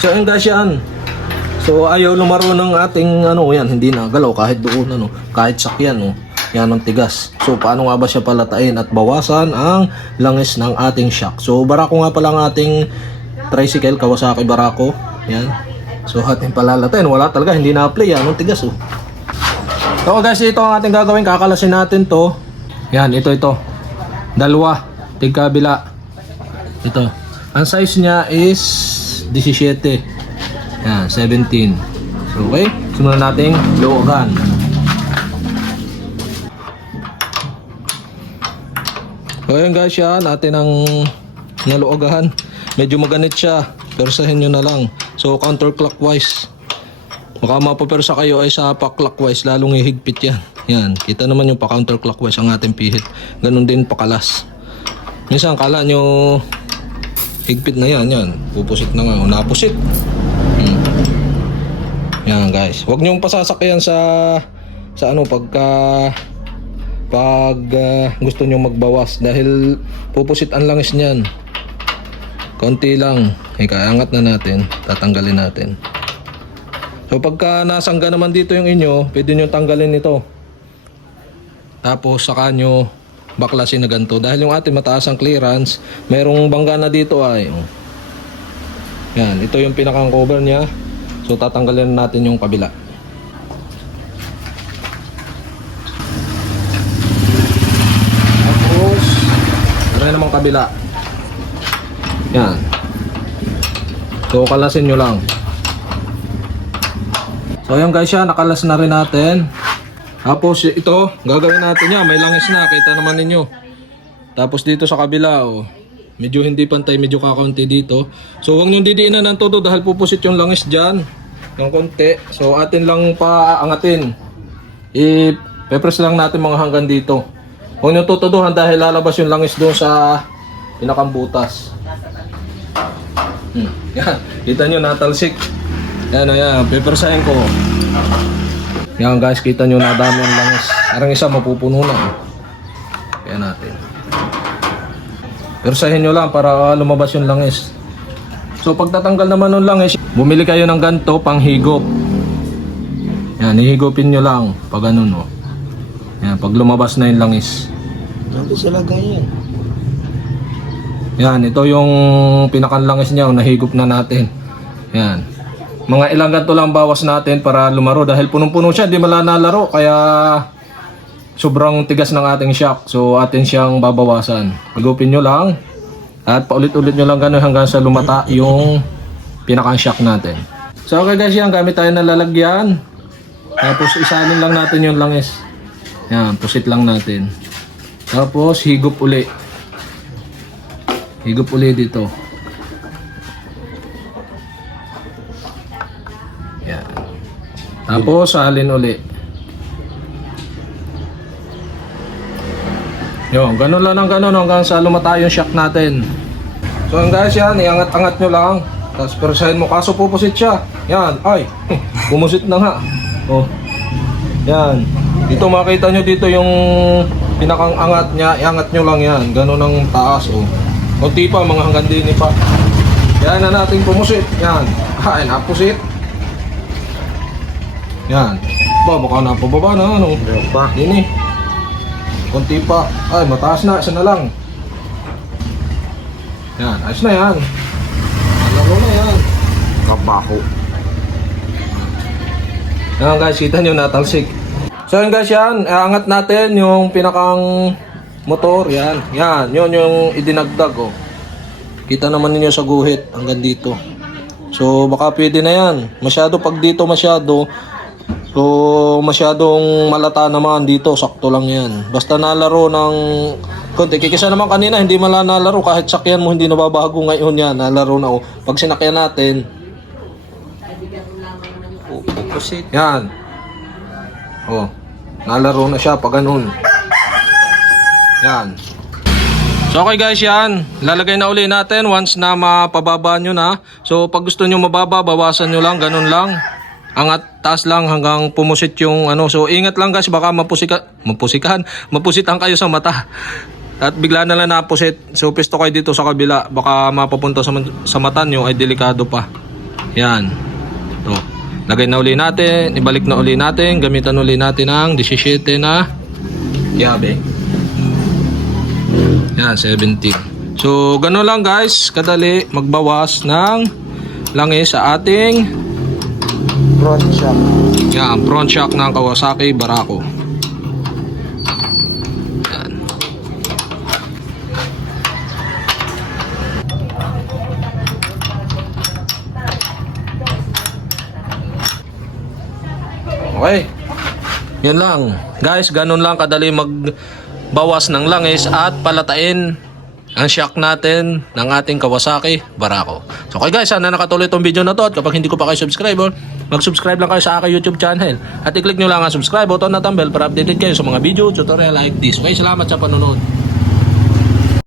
So ayun guys yan. So ayaw lumaro ng ating ano yan, hindi na galaw kahit doon ano, kahit sakyan no. Yan ang tigas. So paano nga ba siya palatain at bawasan ang langis ng ating shock? So Barako nga pala ang ating tricycle, Kawasaki Barako. Yan. So ating palalatain, wala talaga, hindi na-apply yan, ang tigas oh. So guys, ito ang ating gagawin, kakalasin natin to. Yan, ito. Dalawa, tigkabila. Ito. Ang size niya is 17. Yan, 17. So, okay. Sumunod nating luogan. So, ayan guys, yan. Atin ang naluogahan. Medyo maganit siya. Persahin nyo na lang. So, counterclockwise. Baka mapapersa kayo ay sa pa-clockwise. Lalong ihigpit yan. Yan. Kita naman yung pa-counterclockwise ang ating pihit. Ganun din pakalas. Minsan, kala nyo higpit na yan. Yan. Pupusit na nga. Napusit. Yan guys, huwag niyong pasasakyan sa ano pag gusto niyo magbawas dahil pupusit ang langis niyan. Konti lang, ikaangat na natin, tatanggalin natin. So pagka nasangga naman dito yung inyo, pwede niyo tanggalin ito. Tapos saka niyo baklasin na ganito dahil yung ating mataas ang clearance, merong bangga na dito ay. Yan, ito yung pinakang cover niya. So tatanggalin natin yung kabila. Tapos rin naman kabila. Yan. So kalasin nyo lang. So ayan guys yan, nakalas na rin natin. Tapos ito, gagawin natin yan. May langis na, kita naman ninyo. Tapos dito sa kabila oh, medyo hindi pantay, medyo kakaunti dito. So huwag nyo didiinan ng todo dahil pupusit yung langis dyan ng konti. So atin lang paangatin. I-press lang natin mga hanggang dito. Huwag nyo tutuduhan dahil lalabas yung langis doon sa pinakang butas. Yan. Kita nyo natalsik. Yan, yan. Pepersahin ko. Yan guys, kita nyo nadami ang langis. Arang isa mapupuno na. Yan natin. Persahin nyo lang para lumabas yung langis. So pagtatanggal naman ng langis, bumili kayo ng ganito pang higop. Yan, ihigopin nyo lang pag ganun oh. Yan, pag lumabas na yung langis. Ano sila ganyan? Yan, ito yung pinakang langis niya, nahigop na natin. Yan. Mga ilang ganito lang bawas natin para lumaro dahil punong-puno siya, di malanalaro kaya sobrang tigas ng ating shock. So atin siyang babawasan. Higupin nyo lang. At paulit-ulit nyo lang gano'n hanggang sa lumata yung pinakang shock natin. So okay guys, yan gamit tayo ng lalagyan. Tapos isalin lang natin yung langis. Yan, pusit lang natin. Tapos higop uli. Higop uli dito. Yan. Tapos salin uli. Yun, ganun lang ng ganun hanggang sa lumata yung shock natin. So guys yan, iangat-angat nyo lang. Tapos persahin mo, kaso pupusit siya. Yan, ay, pumusit na nga. Oh, yan. Dito makita nyo dito yung pinakang angat niya. Iangat nyo lang yan, ganun ang taas. Oh. Kunti pa, mga hanggang dini pa. Yan na natin pumusit. Yan, ay, napusit. Yan. Ba, baka napababa na, ano? Pa. Dini. Kunti pa. Ay, mataas na. Isa na lang. Yan. Ayos na yan. Alam mo na yan. Kabako. Yan guys, kita nyo natalsik. So yan guys yan. Angat natin yung pinakang motor. Yan. Yan. Yun yung idinagdag. Oh. Kita naman ninyo sa guhit. Hanggang dito. So baka pwede na yan. Masyado pag dito masyado. So masyadong malata naman dito, sakto lang yan. Basta nalaro ng konti. Kikisa naman kanina hindi nalaro kahit sakyan mo hindi nababago ngayon yan. Nalaro na oh. Pag sinakyan natin, Pupusit. yan. Oh, nalaro na siya pag ganun. Yan. So okay guys yan. Lalagay na uli natin once na mapababa nyo na. So pag gusto nyo mababa, bawasan nyo lang, ganun lang. Angat taas lang hanggang pumusit yung ano. So ingat lang guys, baka mapusitan kayo sa mata. At bigla na lang napusit. So pisto kayo dito sa kabila, baka mapapunta sa mata nyo ay delikado pa. Yan. To. Lagay na uli natin, ibalik na uli natin, gamitan uli natin ang 17 na yabe. Yan, 17. So, gano'n lang guys, kadali magbawas ng langis sa ating Front shock. yan, front shock ng Kawasaki Barako. Yan. Okay. Yan lang. Guys, ganun lang kadali magbawas ng langis at palatain ang shock natin ng ating Kawasaki Barako. So okay guys, sana nakatuloy itong video na to at kapag hindi ko pa kayo subscriber, mag-subscribe lang kayo sa aking YouTube channel at i-click nyo lang ang subscribe button at ang bell para updated kayo sa mga video tutorial like this. Okay, salamat sa panonood.